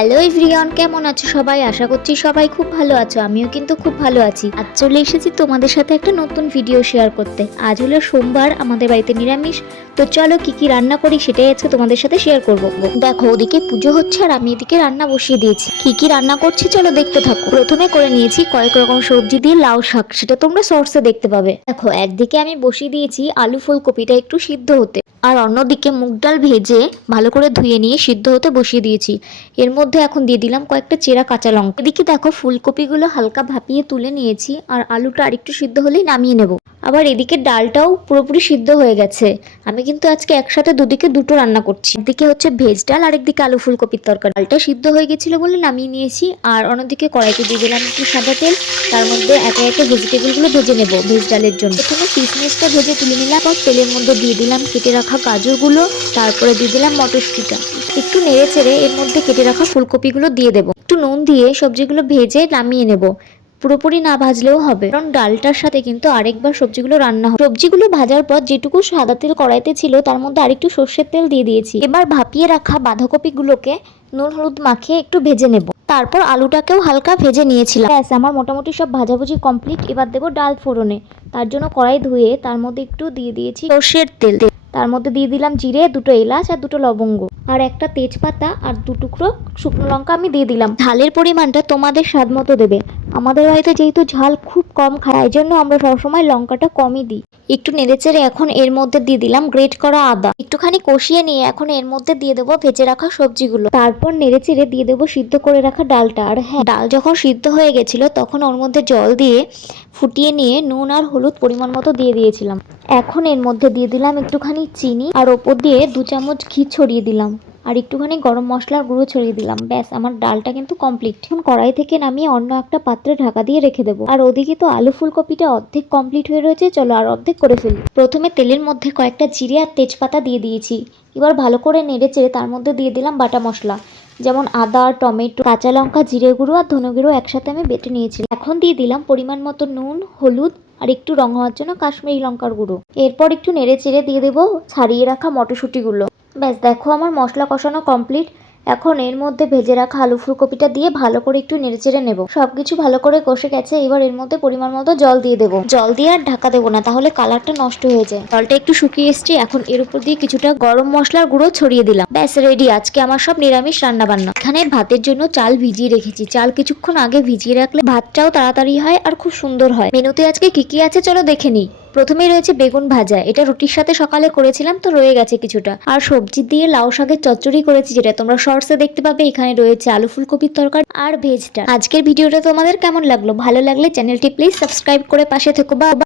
Hello everyone, কেমন আছো সবাই? আশা করছি সবাই খুব ভালো আছো। আমিও কিন্তু খুব ভালো আছি। আজ চলে এসেছি তোমাদের সাথে একটা নতুন ভিডিও শেয়ার করতে। আজ হলো সোমবার, আমাদের বাড়িতে নিরামিষ। তো চলো কি কি রান্না করি সেটাই আজকে তোমাদের সাথে শেয়ার করব। দেখো, ওদিকে পুজো হচ্ছে আর আমি এদিকে রান্না বসিয়ে দিয়েছি। কি কি রান্না করছি চলো দেখতে থাকো। প্রথমে করে নিয়েছি কয়েক রকম সবজি দিয়ে লাউ শাক, সেটা তোমরা শর্টসে দেখতে পাবে। দেখো, একদিকে আমি বসিয়ে দিয়েছি আলু ফুলকপিটা একটু সিদ্ধ হতে, আর অন্যদিকে মুগ ডাল ভেজে ভালো করে ধুয়ে নিয়ে সিদ্ধ হতে বসিয়ে দিয়েছি। এর মধ্যে এখন দিয়ে দিলাম কয়েকটা চেরা কাঁচা লঙ্কা। এদিকে দেখো, ফুলকপিগুলো হালকা ভাপিয়ে তুলে নিয়েছি, আর আলুটা আরেকটু সিদ্ধ হলেই নামিয়ে নেব। আবার এদিকে ডালটাও পুরোপুরি সিদ্ধ হয়ে গেছে। আমি কিন্তু আজকে একসাথে দুদিকে দুটো রান্না করছি। একদিকে হচ্ছে ভেজ ডাল, আর একদিকে আলু ফুলকপির তরকারি। ডালটা সিদ্ধ হয়ে গেছিল বলে নামিয়ে নিয়েছি, আর অন্যদিকে কড়াইতে দিয়ে দিলাম একটু সাদা তেল। তার মধ্যে একে একে ভেজিটেবলগুলো ভেজে নেব ভেজ ডালের জন্য। প্রথমে কিশমিশটা ভেজে তুলে নিলাম, আর তেলের মধ্যে দিয়ে দিলাম কেটে রাখা গাজরগুলো, তারপরে দিয়ে দিলাম মটরশুঁটিটা। একটু নেড়ে চেড়ে এর মধ্যে কেটে রাখা ফুলকপিগুলো দিয়ে দেবো। একটু নুন দিয়ে সবজিগুলো ভেজে নামিয়ে নেব। পুরোপুরি না ভাজলেও হবে, কারণ ডালটার সাথে কিন্তু আরেকবার সবজিগুলো রান্না হবে। সবজিগুলো ভাজার পর যেটুকু সাদা তেল কড়াইতে ছিল তার মধ্যে আরেকটু সর্ষের তেল দিয়ে দিয়েছি। এবার ভাপিয়ে রাখা বাঁধাকপিগুলোকে নুন হলুদ মাখিয়ে একটু ভেজে নেব। তারপর আলুটাকেও হালকা ভেজে নিয়েছিলাম। ব্যাস, আমার মোটামুটি সব ভাজাভুজি কমপ্লিট। এবার দেবো ডাল ফোড়নে। তার জন্য কড়াই ধুয়ে তার মধ্যে একটু দিয়ে দিয়েছি সর্ষের তেল। তার মধ্যে দিয়ে দিলাম জিরে, দুটো এলাচ আর দুটো লবঙ্গ, আর একটা তেজপাতা আর দু টুকরো শুকনো লঙ্কা আমি দিয়ে দিলাম। ঝালের পরিমাণটা তোমাদের স্বাদ মতো দেবে। আমাদের বাড়িতে যেহেতু ঝাল খুব কম খায়, এই জন্য আমরা সবসময় লঙ্কাটা কমই দিই। একটু নেড়েচেড়ে এখন এর মধ্যে দিয়ে দিলাম গ্রেট করা আদা। একটুখানি কষিয়ে নিয়ে এখন এর মধ্যে দিয়ে দেবো ভেজে রাখা সবজিগুলো। তারপর নেড়েচেড়ে দিয়ে দেবো সিদ্ধ করে রাখা ডালটা। আর হ্যাঁ, ডাল যখন সিদ্ধ হয়ে গেছিল তখন ওর মধ্যে জল দিয়ে ফুটিয়ে নিয়ে নুন আর হলুদ পরিমাণ মতো দিয়ে দিয়েছিলাম। এখন এর মধ্যে দিয়ে দিলাম একটুখানি চিনি, আর ওপর দিয়ে 2 চামচ ঘি ছড়িয়ে দিলাম, আর একটুখানি গরম মশলার গুঁড়ো ছড়িয়ে দিলাম। ব্যাস, আমার ডালটা কিন্তু কমপ্লিট। এখন কড়াই থেকে নামিয়ে অন্য একটা পাত্রে ঢাকা দিয়ে রেখে দেবো। আর ওদিকে তো আলু ফুলকপিটা অর্ধেক কমপ্লিট হয়ে রয়েছে, চলো আর অর্ধেক করে ফেলি। প্রথমে তেলের মধ্যে কয়েকটা জিরে আর তেজপাতা দিয়ে দিয়েছি। এবার ভালো করে নেড়ে চেড়ে তার মধ্যে দিয়ে দিলাম বাটা মশলা, যেমন আদা, টমেটো, কাঁচা লঙ্কা, জিরে গুঁড়ো আর ধনে গুঁড়ো একসাথে আমি বেটে নিয়েছি। এখন দিয়ে দিলাম পরিমাণ মতো নুন, হলুদ আর একটু রং হওয়ার জন্য কাশ্মীরি লঙ্কার গুঁড়ো। এরপর একটু নেড়ে চেড়ে দিয়ে দেবো ছাড়িয়ে রাখা মটরশুঁটিগুলো। ব্যাস, দেখো আমার মশলা কষানো কমপ্লিট। এখন এর মধ্যে ভেজে রাখা আলু ফুলকপিটা দিয়ে ভালো করে একটু নেড়েচেড়ে নেব। সবকিছু ভালো করে কষে গেছে। এবার এর মধ্যে পরিমাণ মতো জল দিয়ে দেবো। জল দিয়ে আর ঢাকা দেবো না, তাহলে কালারটা নষ্ট হয়ে যায়। জলটা একটু শুকিয়ে এসছে, এখন এর উপর দিয়ে কিছুটা গরম মশলার গুঁড়ো ছড়িয়ে দিলাম। ব্যাস, রেডি আজকে আমার সব নিরামিষ রান্না বান্না। এখানে ভাতের জন্য চাল ভিজিয়ে রেখেছি। চাল কিছুক্ষণ আগে ভিজিয়ে রাখলে ভাতটাও তাড়াতাড়ি হয় আর খুব সুন্দর হয়। মেনুতে আজকে কি কি আছে চলো দেখে নিই। প্রথমেই রয়েছে বেগুন ভাজা, এটা রুটির সাথে সকালে করেছিলাম তো রয়ে গেছে কিছুটা। আর সবজি দিয়ে লাউ শাকের চচ্চড়ি করেছি, যেটা তোমরা শর্টসে দেখতে পাবে। এখানে রয়েছে আলু ফুলকপির তরকারি আর ভেজটা। আজকের ভিডিওটা তোমাদের কেমন লাগলো? ভালো লাগলে চ্যানেলটি প্লিজ সাবস্ক্রাইব করে পাশে থেকো। বা